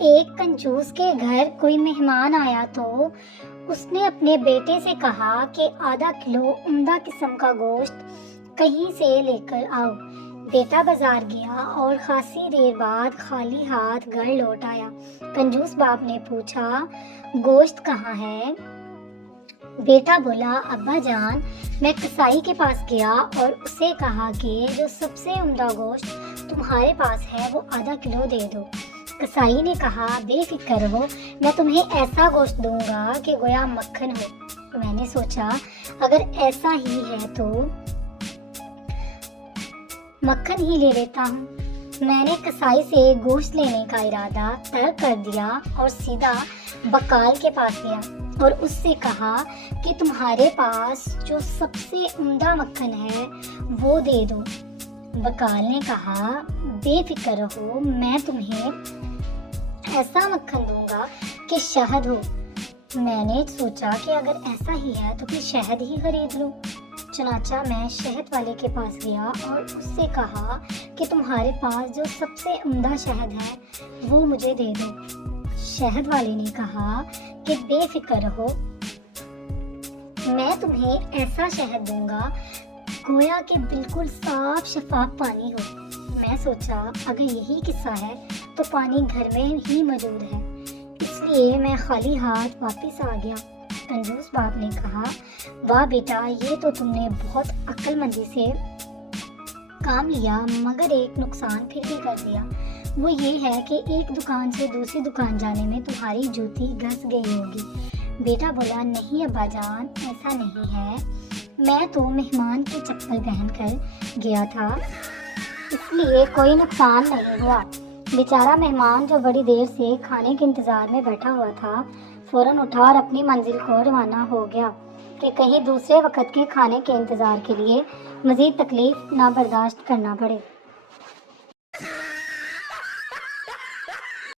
ایک کنجوس کے گھر کوئی مہمان آیا تو اس نے اپنے بیٹے سے کہا کہ آدھا کلو عمدہ قسم کا گوشت کہیں سے لے کر آؤ۔ بیٹا بازار گیا اور خاصی دیر بعد خالی ہاتھ گھر لوٹ آیا۔ کنجوس باپ نے پوچھا، گوشت کہاں ہے؟ بیٹا بولا، ابا جان، میں کسائی کے پاس گیا اور اسے کہا کہ جو سب سے عمدہ گوشت تمہارے پاس ہے وہ آدھا کلو دے دو۔ کسائی نے کہا، بے فکر رہو، میں تمہیں ایسا گوشت دوں گا کہ گویا مکھن ہو۔ میں نے سوچا اگر ایسا ہی ہے تو مکھن ہی لے لیتا ہوں۔ میں نے کسائی سے گوشت لینے کا ارادہ ترک کر دیا اور سیدھا بقال کے پاس گیا اور اس سے کہا کہ تمہارے پاس جو سب سے عمدہ مکھن ہے وہ دے دو۔ بقال نے کہا، بے فکر رہو، میں تمہیں ایسا مکھن دوں گا کہ شہد ہو۔ میں نے سوچا کہ اگر ایسا ہی ہے تو پھر شہد ہی خرید لوں۔ چنانچہ میں شہد والے کے پاس گیا اور اس سے کہا کہ تمہارے پاس جو سب سے عمدہ شہد ہے وہ مجھے دے دو۔ شہد والے نے کہا کہ بے فکر رہو، میں تمہیں ایسا شہد دوں گا گویا کہ بالکل صاف شفاف پانی ہو۔ میں سوچا اگر یہی قصہ ہے تو پانی گھر میں ہی موجود ہے، اس لیے میں خالی ہاتھ واپس آ گیا۔ کنجوس باپ نے کہا، واہ بیٹا، یہ تو تم نے بہت عقل مندی سے کام لیا، مگر ایک نقصان پھر بھی کر دیا۔ وہ یہ ہے کہ ایک دکان سے دوسری دکان جانے میں تمہاری جوتی گھس گئی ہوگی۔ بیٹا بولا، نہیں ابا جان، ایسا نہیں ہے، میں تو مہمان کی چپل پہن کر گیا تھا، اس لیے کوئی نقصان نہیں ہوا۔ بیچارہ مہمان جو بڑی دیر سے کھانے کے انتظار میں بیٹھا ہوا تھا فوراً اٹھا اور اپنی منزل کو روانہ ہو گیا کہ کہیں دوسرے وقت کے کھانے کے انتظار کے لیے مزید تکلیف نہ برداشت کرنا پڑے۔